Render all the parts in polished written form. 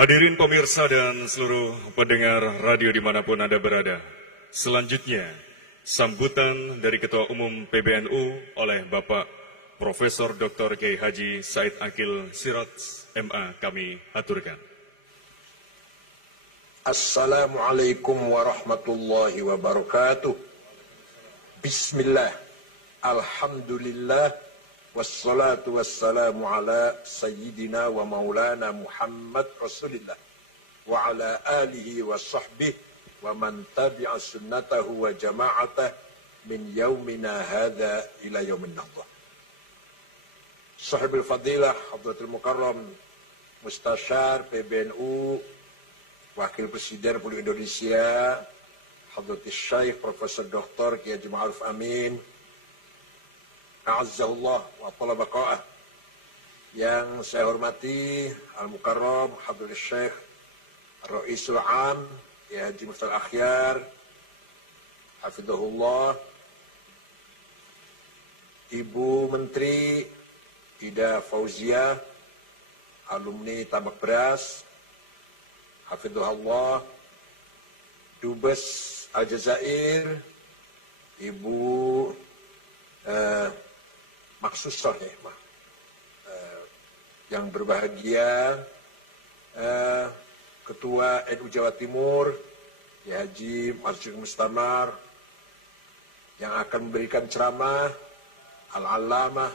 Hadirin pemirsa dan seluruh pendengar radio dimanapun Anda berada. Selanjutnya, sambutan dari Ketua Umum PBNU oleh Bapak Profesor Dr. Kiai Haji Said Akil Siraj MA kami aturkan. Assalamualaikum warahmatullahi wabarakatuh. Bismillah, alhamdulillah, wassalatu wassalamu ala sayyidina wa maulana Muhammad Rasulillah wa ala alihi wa sahbihi wa man tabi'a sunnatahu wa jama'atah min yaumina hadha ila yaumin nahdah. Sahibul Fadilah Hadratul Mukarram Mustasyar PBNU, Wakil Presiden Republik Indonesia Hadratul Syekh Profesor Dr. Kiai Haji Ma'ruf Amin A'azzahullah wa talaba baqa'ah. Yang saya hormati Al-Mukarram Hadratul Syekh Ar-Ra'isul Am Kiai Haji Muftal Akhyar Hafidhahullah, Ibu Menteri Ida Fauzia, alumni Tambak Beras Hafidhahullah, Dubes Aljazair, Ibu Maksusah ya, yang berbahagia Ketua NU Jawa Timur ya Haji Marsudi Mustamar, yang akan memberikan ceramah Al-Allamah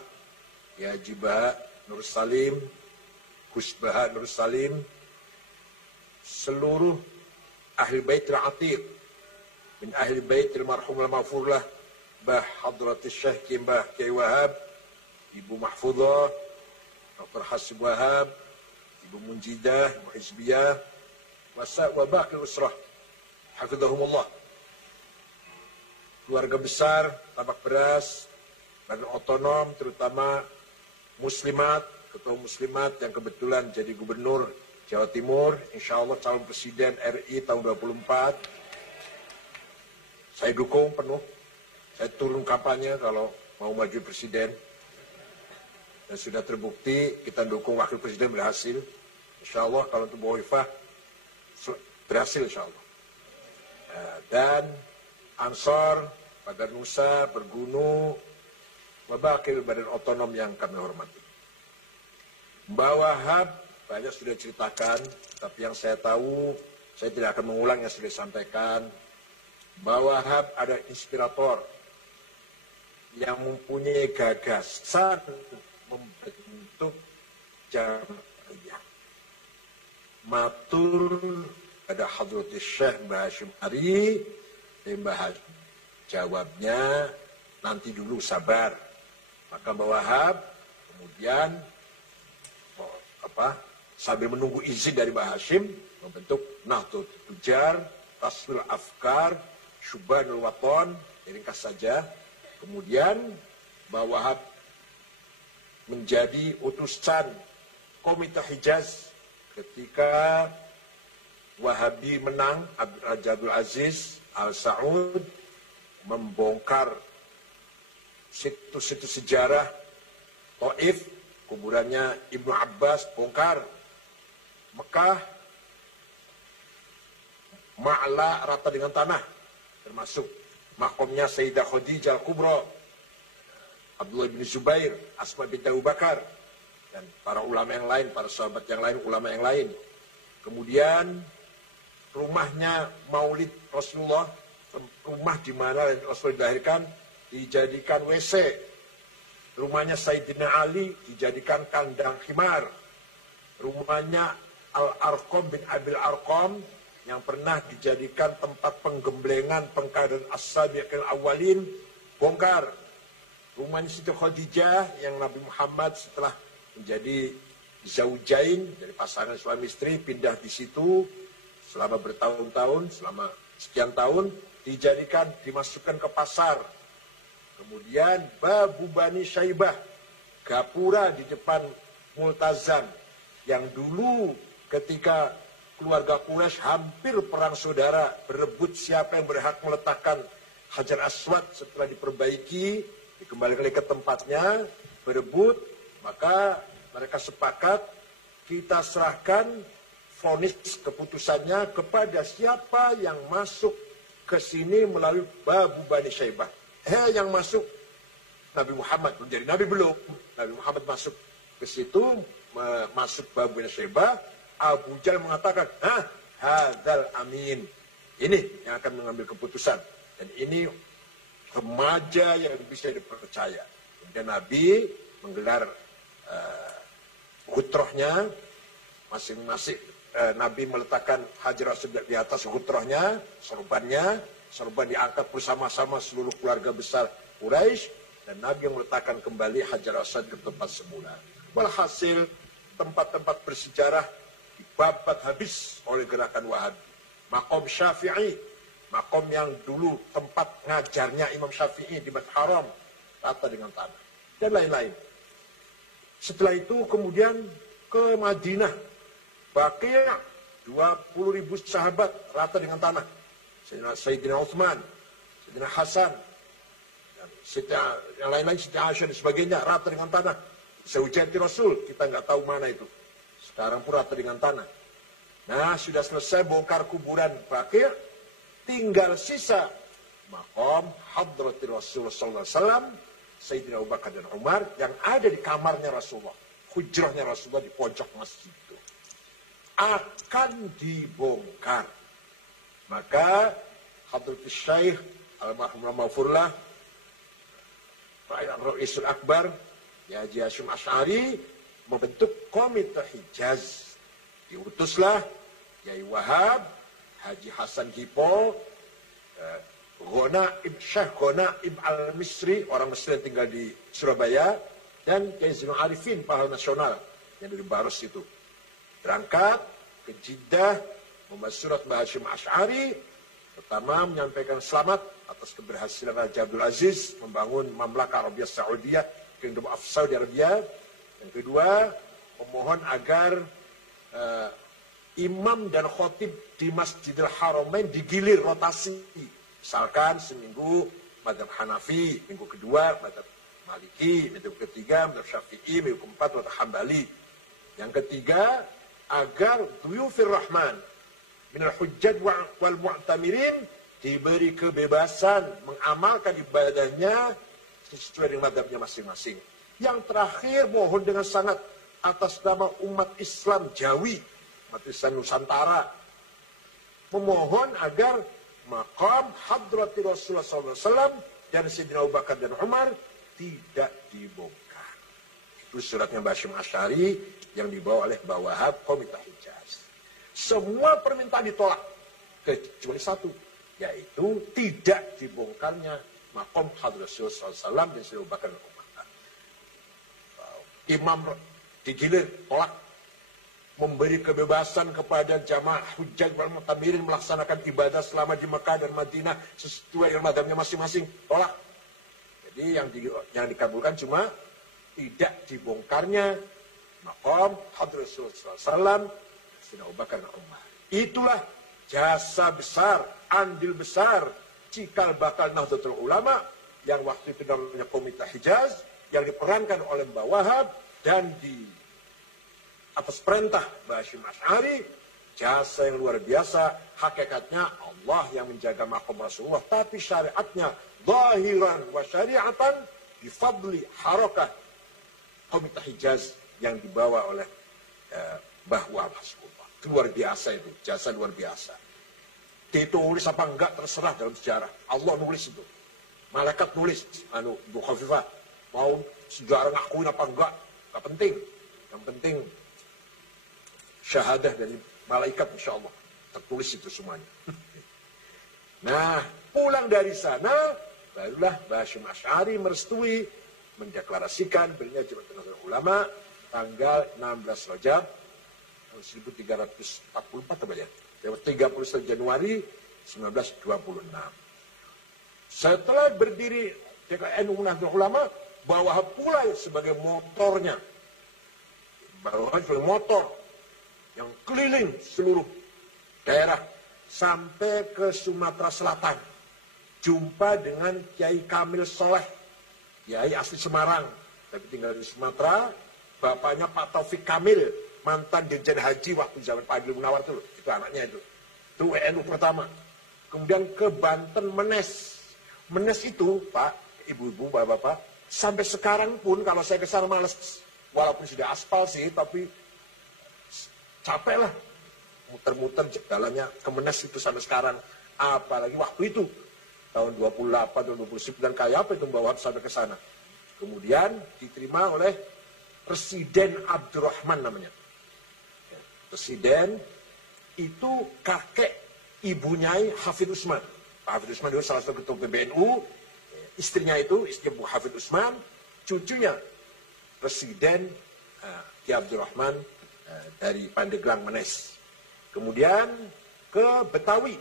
ya Haji Baha Nur Salim, Gus Baha Nur Salim, seluruh ahli bait al-atiq min ahli bait al-marhum al-maghfurlah Bah Hadratus Syekh Mbah Kiai Wahab, Ibu Mahfudzah, Dr. Hasib Wahab, Ibu Munjidah, Ibu Hizbiyah, wa baqi usrah hafizahumullah. Keluarga besar Tambak Beras, badan otonom terutama muslimat, ketua muslimat yang kebetulan jadi gubernur Jawa Timur, insya Allah calon presiden RI tahun 2024. Saya dukung penuh, saya turun kampanye kalau mau maju presiden. Dan sudah terbukti kita dukung wakil presiden berhasil. Insya Allah kalau untuk Bu Hovifah berhasil insya Allah. Dan Ansor, Badan Nusa, Bergunu, Wabakil badan otonom yang kami hormati. Mbak Wahab banyak sudah ceritakan, tapi yang saya tahu, saya tidak akan mengulang yang sudah disampaikan. Mbak Wahab ada inspirator yang mempunyai gagasan membentuk jamaah. Matur pada Hadratus Syekh Mbah Hashim Ari, Mbah Hashim jawabnya nanti dulu sabar. Maka Mbak Wahab kemudian sambil menunggu izin dari Mbah Hashim membentuk Nahdlatul Tujar, Tasfil Afkar, Syubanul Waton, ringkas saja. Kemudian Mbah Wahab menjadi utusan Komite Hijaz ketika Wahabi menang, Raja Abdul Aziz Al Saud membongkar situs-situs sejarah Taif, kuburannya Ibnu Abbas bongkar, Mekah, Ma'la rata dengan tanah, termasuk makomnya Sayyidah Khadijah Al-Kubra, Abdullah bin Zubair, Asma binti Abu Bakar, dan para ulama yang lain, para sahabat yang lain, ulama yang lain. Kemudian rumahnya Maulid Rasulullah, rumah di mana Rasul dilahirkan, dijadikan WC. Rumahnya Sayyidina Ali dijadikan kandang khimar. Rumahnya Al-Arqam bin Abil Arqam yang pernah dijadikan tempat penggemblengan pengkaderan as-sabiqil awalin bongkar. Rumahnya Siti Khadijah yang Nabi Muhammad setelah menjadi zaujain, dari pasangan suami istri, pindah di situ selama bertahun-tahun, selama sekian tahun, dijadikan, dimasukkan ke pasar. Kemudian Babu Bani Syaibah, gapura di depan Multazam, yang dulu ketika keluarga Quraisy hampir perang saudara, berebut siapa yang berhak meletakkan Hajar Aswad setelah diperbaiki, dikembalikan ke tempatnya, berebut, maka mereka sepakat kita serahkan vonis keputusannya kepada siapa yang masuk ke sini melalui Babu Bani Syaibah. Yang masuk Nabi Muhammad, menjadi Nabi belum. Nabi Muhammad masuk ke situ, masuk Babu Bani Syaibah. Abu Jahal mengatakan, hadzal amin. Ini yang akan mengambil keputusan. Dan ini remaja yang bisa dipercaya. Kemudian Nabi menggelar hutrohnya, masing-masing Nabi meletakkan Hajar Aswad di atas hutrohnya, sorban diangkat bersama-sama seluruh keluarga besar Quraisy, dan Nabi yang meletakkan kembali Hajar Aswad ke tempat semula. Walhasil tempat-tempat bersejarah dibabat habis oleh gerakan Wahabi. Maqam Syafi'i, maqam yang dulu tempat ngajarnya Imam Syafi'i di Masjid Haram, rata dengan tanah, dan lain-lain. Setelah itu kemudian ke Madinah, Baqi' 20.000 sahabat rata dengan tanah. Sayyidina Utsman, Sayyidina Hasan, yang lain-lain, Sayyidina Aisyah dan sebagainya rata dengan tanah. Zaujati Rasul, kita nggak tahu mana itu. Sekarang pun rata dengan tanah. Nah, sudah selesai bongkar kuburan Baqi', tinggal sisa maqam Hadratil Rasul sallallahu alaihi wasallam, Sayyidina Abu Bakar dan Umar yang ada di kamarnya Rasulullah, hujrahnya Rasulullah di pojok masjid itu, akan dibongkar. Maka Hadratul Syekh Almarhum Mahfurullah Ra'isul Akbar ya Haji Hasyim Asy'ari membentuk Komite Hijaz. Diutuslah Yai Wahab, Haji Hasan Kipo, Syekh Ghonaib Al-Misri, orang Mesir yang tinggal di Surabaya, dan Kiai Zainul Arifin, pahlawan nasional yang dari Baros itu. Berangkat ke Jeddah, membaca surat Mbah Hasyim Asy'ari, pertama menyampaikan selamat atas keberhasilan Raja Abdul Aziz membangun Mamlakah Arabia Saudiyah, Kingdom of Saudi Arabia. Yang kedua, memohon agar imam dan khotib di Masjidil Haramain digilir rotasi. Misalkan seminggu mazhab Hanafi, minggu kedua mazhab Maliki, minggu ketiga mazhab Syafi'i, minggu keempat mazhab Hambali. Yang ketiga, agar duyufir rahman minal hujjaj wal mu'tamirin diberi kebebasan mengamalkan ibadahnya sesuai dengan mazhabnya masing-masing. Yang terakhir, mohon dengan sangat atas nama umat Islam Jawi, umat Islam Nusantara, memohon agar maqam Hadrati Rasulullah SAW dan Sayyidina Abu Bakar dan Umar tidak dibongkar. Itu suratnya Mbah Hasyim Asy'ari yang dibawa oleh Mbah Wahab, Komite Hijaz. Semua permintaan ditolak, kecuali satu, yaitu tidak dibongkarnya maqam Hadrati Rasulullah SAW dan Sayyidina Abu Bakar dan Umar. Imam digilir, tolak. Memberi kebebasan kepada jamaah hujjaj wal mu'tamirin melaksanakan ibadah selama di Mekah dan Madinah sesuai dengan mazhabnya masing-masing, tolak. Jadi yang dikabulkan cuma tidak dibongkarnya maqam Hadratus Rasulullah SAW, Sayyidina Abu Bakar dan Umar. Itulah jasa besar, andil besar, cikal bakal Nahdlatul Ulama yang waktu itu namanya Komite Hijaz, yang diperankan oleh Mbah Wahab dan di atas perintah Mbah Hasyim Asy'ari. Jasa yang luar biasa. Hakikatnya Allah yang menjaga maqam Rasulullah, tapi syariatnya zahiran wa syariatan bifadli harakah Komite Hijaz yang dibawa oleh Mbah Wahab Hasbullah. Itu luar biasa, itu jasa luar biasa. Ditulis apa enggak terserah dalam sejarah. Allah nulis itu, malaikat nulis, Bu Khafifah mau sejarah ngakuin apa enggak penting. Yang penting syahadah dari malaikat, insya Allah tertulis itu semuanya. Nah, pulang dari sana barulah Mbah Hasyim Asy'ari merestui, mendeklarasikan beliau Jabatan Ulama tanggal 16 Rajab tahun 1344 apa ya? 31 Januari 1926. Setelah berdiri DKN Nahdlatul Ulama, bawa pula sebagai motornya. Bawa sebagai motor yang keliling seluruh daerah sampai ke Sumatera Selatan. Jumpa dengan Kiai Kamil Soleh, Kiai asli Semarang, tapi tinggal di Sumatera. Bapaknya Pak Taufik Kamil, mantan Dirjen Haji waktu zaman Pak Adil Munawar itu anaknya itu WNU pertama. Kemudian ke Banten Menes. Menes itu, Pak, ibu-ibu, bapak-bapak, sampai sekarang pun kalau saya ke sana males, walaupun sudah aspal sih, tapi capek lah. Muter-muter jalannya ke Menes itu sampai sekarang. Apalagi waktu itu, tahun 28, tahun 29, kayak apa itu membawa sampai ke sana. Kemudian diterima oleh Presiden Abdurrahman namanya. Presiden itu kakek ibunya Hafid Usman. Pak Hafid Usman itu salah satu ketua PBNU. Istrinya itu, istri Bu Hafid Usman, cucunya Presiden Ki Abdurrahman dari Pandeglang Menes. Kemudian ke Betawi.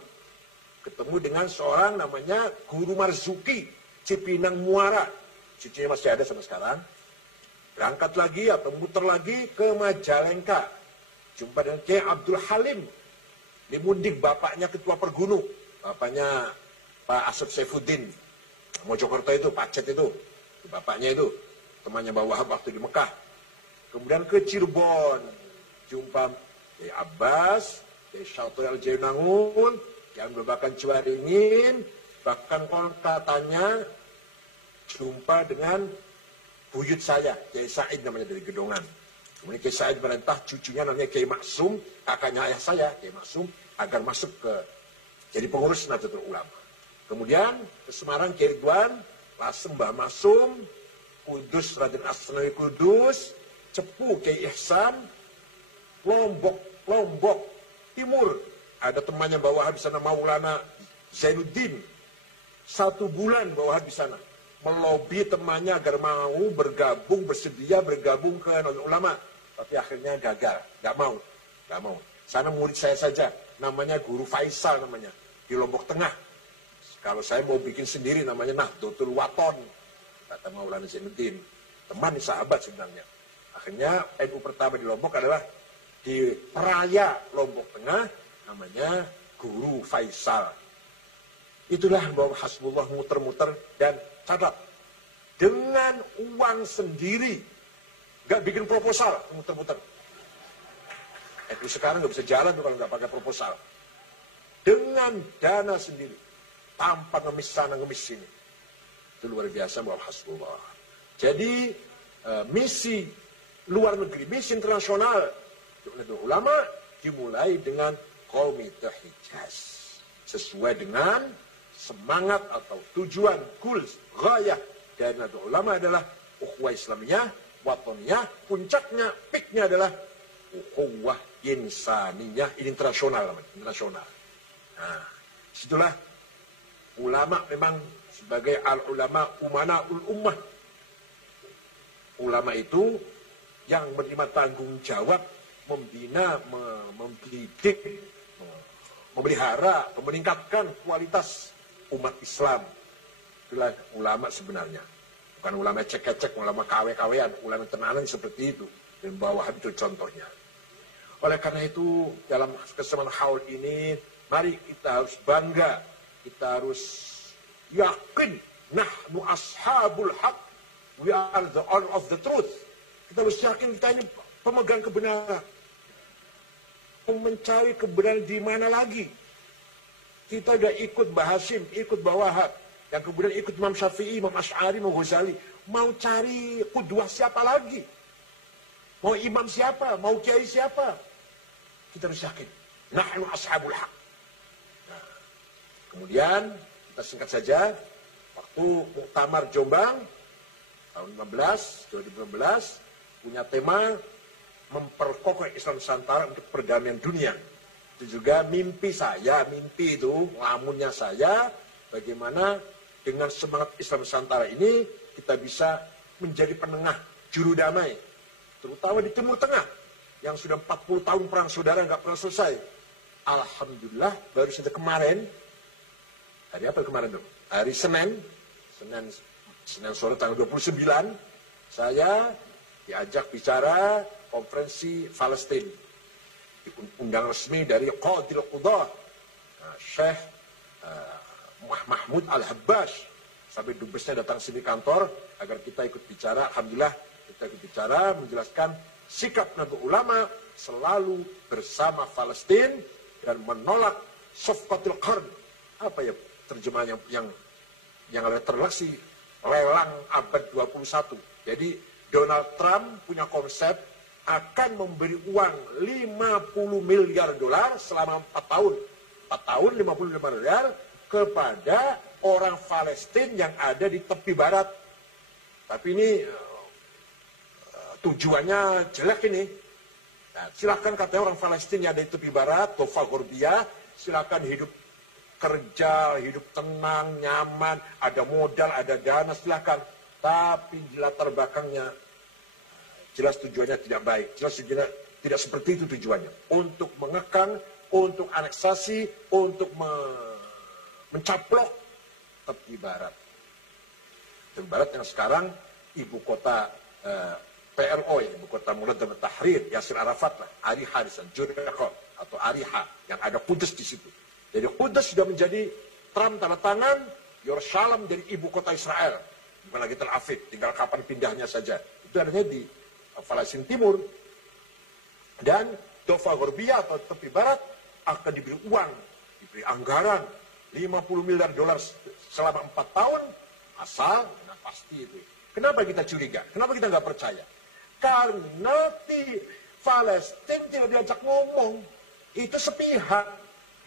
Ketemu dengan seorang namanya Guru Marzuki, Cipinang Muara. Cucunya masih ada sampai sekarang. Berangkat lagi atau muter lagi ke Majalengka. Jumpa dengan Kiai Abdul Halim. Dimundik bapaknya ketua Pergunu. Bapaknya Pak Asep Saifuddin. Mojokerto itu, Pacet itu. Bapaknya itu. Temannya Mbak Wahab waktu di Mekah. Kemudian ke Cirebon. Jumpa Kiai Abbas, Kiai Syautoy Al-Jainangun, yang berbakan Ciwaringin. Bahkan katanya jumpa dengan buyut saya, Kiai Said namanya dari Gedongan. Kemudian Kiai Said merintah cucunya namanya Kiai Maksum, kakaknya ayah saya, Kiai Maksum, agar masuk ke jadi pengurus Nahdlatul Ulama. Kemudian ke Semarang, Kiai Ridwan, Lasem Mbah Maksum, Kudus Raden Asnawi Kudus, Cepu Kiai Ihsan, Lombok Timur, ada temannya Mbah Wahab di sana, Maulana Zainuddin. 1 bulan Mbah Wahab di sana. Melobi temannya agar mau bergabung, bersedia bergabung ke Nahdlatul Ulama. Tapi akhirnya gagal, nggak mau. Sana murid saya saja, namanya Guru Faisal namanya, di Lombok Tengah. Kalau saya mau bikin sendiri namanya Nahdlatul Waton, kata Maulana Zainuddin. Teman sahabat sebenarnya. Akhirnya NU pertama di Lombok adalah di Peraya Lombok Tengah, namanya Guru Faisal. Itulah bahwa hasbullah muter-muter dan catat. Dengan uang sendiri. Gak bikin proposal, muter-muter. Itu sekarang gak bisa jalan tuh kalau gak pakai proposal. Dengan dana sendiri. Tanpa ngemis sana, ngemis sini. Itu luar biasa bahwa hasbullah. Jadi, misi luar negeri, misi internasional. Ulama dimulai dengan Komite Hijaz. Sesuai dengan semangat atau tujuan, goals, ghayah dari Nahdlatul Ulama adalah ukhuwah Islamiyah, watoniyah, puncaknya, peaknya adalah ukhuwah insaniyah, internasional. Nah, situlah ulama memang sebagai al-ulama umana'ul ummah. Ulama itu yang menerima tanggung jawab membina, mendidik, memelihara, meningkatkan kualitas umat Islam. Itulah ulama sebenarnya. Bukan ulama cek-cek, ulama kawe-kawean, ulama tenanan seperti itu. Dan bawah itu contohnya. Oleh karena itu, dalam kesempatan haul ini, mari kita harus bangga. Kita harus yakin, nahnu ashabul haq, we are the honor of the truth. Kita harus yakin kita ini pemegang kebenaran. Mencari kebenaran di mana lagi? Kita udah ikut Mbah Hasyim, ikut Mbah Wahab, yang kemudian ikut Imam Syafi'i, Imam Asy'ari, Imam Ghazali. Mau cari qudwah siapa lagi? Mau imam siapa? Mau kiai siapa? Kita harus yakin. Nahnu ashabul haq. Nah, kemudian kita singkat saja, waktu Muktamar Jombang tahun 2015 punya tema memperkokoh Islam Nusantara untuk perdamaian dunia. Itu juga mimpi saya, mimpi itu, ngelamunnya saya, bagaimana dengan semangat Islam Nusantara ini kita bisa menjadi penengah juru damai. Terutama di Timur Tengah, yang sudah 40 tahun perang saudara nggak pernah selesai. Alhamdulillah, baru saja kemarin, hari apa kemarin tuh? Hari Senin sore tanggal 29, saya diajak bicara konferensi Palestina. Undang resmi dari Qadil Qudah, Syekh Mahmud Al-Habbash. Sampai dubesnya datang sini kantor agar kita ikut bicara. Alhamdulillah kita ikut bicara menjelaskan sikap Nahdlatul Ulama selalu bersama Palestina dan menolak Safqatul Qarn. Apa ya terjemahan yang ada terlaksi lelang abad 21. Jadi Donald Trump punya konsep akan memberi uang 50 miliar dolar selama 4 tahun. 4 tahun 50 miliar kepada orang Palestina yang ada di tepi barat. Tapi ini tujuannya jelek ini. Nah, silakan katanya orang Palestina yang ada di tepi barat, Dofa Gorbia, silakan hidup kerja, hidup tenang, nyaman, ada modal, ada dana, silakan. Tapi di latar belakangnya jelas tujuannya tidak baik. Jelas tujuannya tidak seperti itu tujuannya. Untuk mengekang, untuk aneksasi, untuk mencaplok tepi barat. Tepi barat yang sekarang ibu kota PLO, ya, ibu kota Mulad dan Tahrir, Yasir Arafat lah, Ari Harisan, Juriqot, atau Ariha, yang ada Kudus di situ. Jadi Kudus sudah menjadi Trump tanda tangan, Yerusalem jadi ibu kota Israel. Bukan lagi Tel Aviv, tinggal kapan pindahnya saja. Itu adanya di Palestina Timur. Dan Dofa Gorbia atau tepi barat akan diberi uang, diberi anggaran 50 miliar dolar selama 4 tahun, asal, nah pasti itu. Kenapa kita curiga? Kenapa kita nggak percaya? Karena Palestina tidak diajak ngomong. Itu sepihak.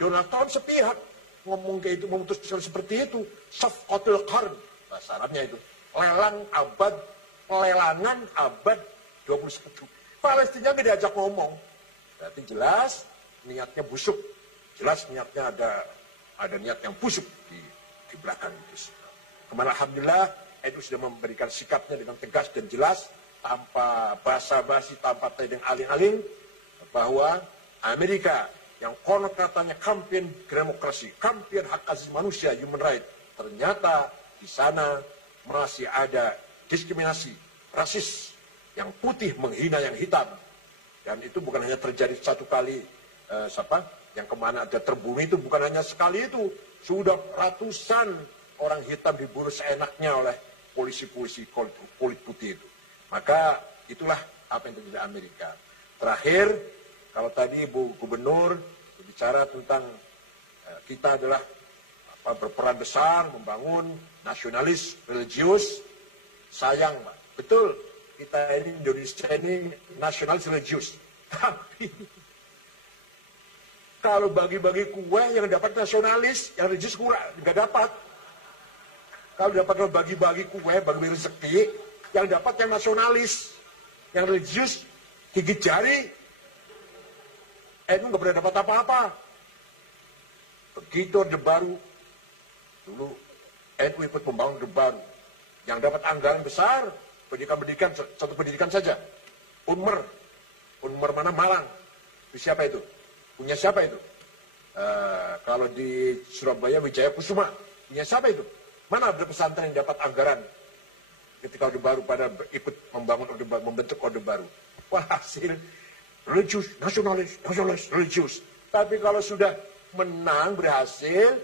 Donald Trump sepihak. Ngomong kayak itu, memutuskan seperti itu. Safqatul Qarn. Bahasa Arabnya itu. Pelelangan abad 21. Palestina nggak diajak ngomong. Berarti jelas niatnya busuk. Jelas niatnya ada niat yang busuk di belakang itu. Kemarin alhamdulillah itu sudah memberikan sikapnya dengan tegas dan jelas, tanpa basa-basi, tanpa tedeng aling-aling, bahwa Amerika yang konon katanya kampion demokrasi, kampion hak asasi manusia, human right, ternyata di sana masih ada diskriminasi, rasis, yang putih menghina yang hitam. Dan itu bukan hanya terjadi satu kali, yang kemana ada terbunuh itu bukan hanya sekali itu, sudah ratusan orang hitam dibunuh seenaknya oleh polisi-polisi kulit putih itu. Maka itulah apa yang terjadi di Amerika. Terakhir, kalau tadi Bu Gubernur berbicara tentang kita adalah berperan besar membangun nasionalis religius, sayang Pak, betul kita ini Indonesia ini nasionalis religius. Tapi kalau bagi-bagi kue yang dapat nasionalis, yang religius kurang, nggak dapat. Kalau dapat bagi-bagi kue, bagi-bagi rezeki, yang dapat yang nasionalis, yang religius, gigit jari, itu nggak pernah dapat apa-apa. Begitu Orde Baru, dulu NU ikut membangun Orde Baru, yang dapat anggaran besar, pendidikan, satu pendidikan saja, Unmer mana Malang, itu siapa itu? Punya siapa itu? Kalau di Surabaya Wijaya Kusuma, punya siapa itu? Mana ada pesantren yang dapat anggaran ketika Orde Baru pada ikut membangun Orde Baru, membentuk Orde Baru? Wah, hasil religius, nasionalis, religius. Tapi kalau sudah menang, berhasil,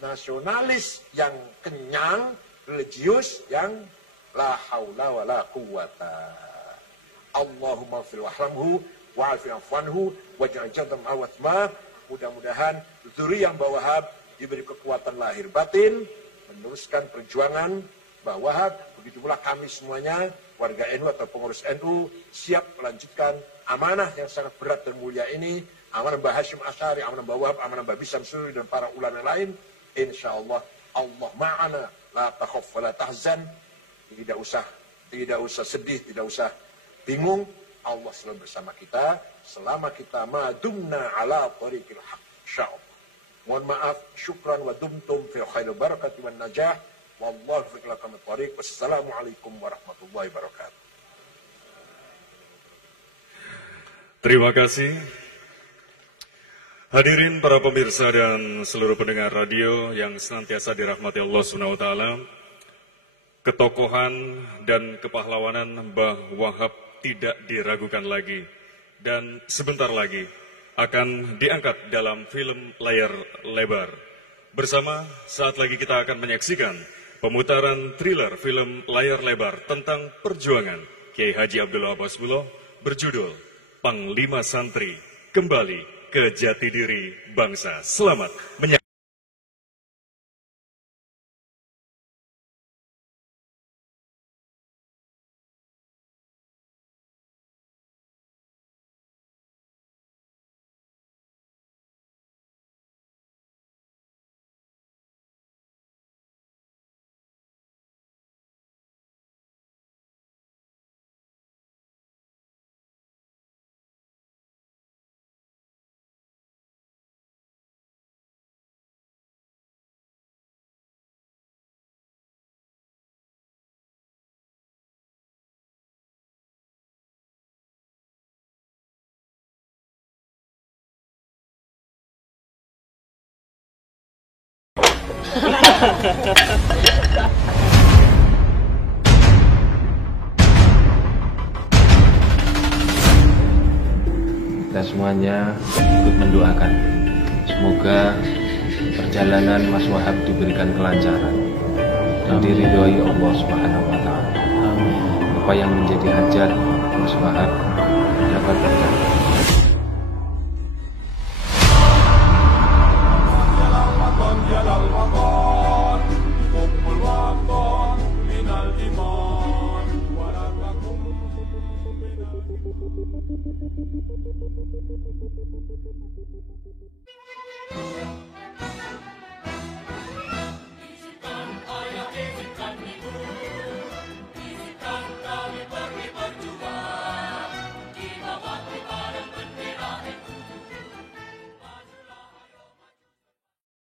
nasionalis yang kenyang, religius yang la haula wa la quwata. Allahumma fil wahramhu wa'afi afwanhu waj'al jannatan awatma. Mudah-mudahan zuriyah Mbah Wahab diberi kekuatan lahir batin, meneruskan perjuangan Mbah Wahab. Begitu pula kami semuanya, warga NU atau pengurus NU, siap melanjutkan amanah yang sangat berat dan mulia ini. Amanah Mbah Hashim Asy'ari, amanah Mbah Wahab, amanah Mbah Bisam Suri dan para ulama lain. InsyaAllah, Allah ma'ana, la takhaf wa la tahzan. Tidak usah sedih, tidak usah bingung. Allah selalu bersama kita selama kita madumna ala tariqil haq, insyaallah. Mohon maaf, syukran wa dumtum fi khairil barakati wan najah. Wallahu fi lakum tariq. Wassalamualaikum warahmatullahi wabarakatuh. Terima kasih. Hadirin para pemirsa dan seluruh pendengar radio yang senantiasa dirahmati Allah Subhanahu wa taala. Ketokohan dan kepahlawanan Mbah Wahab tidak diragukan lagi dan sebentar lagi akan diangkat dalam film layar lebar. Bersama saat lagi kita akan menyaksikan pemutaran thriller film layar lebar tentang perjuangan Kiai Haji Abdullah Abbas Buloh berjudul Panglima Santri kembali ke jati diri bangsa. Selamat menyambut. Kita semuanya ikut mendoakan semoga perjalanan Mas Wahab diberikan kelancaran dan diridhoi Allah Subhanahu wa Ta'ala. Apa yang menjadi hajat Mas Wahab dapat tercapai.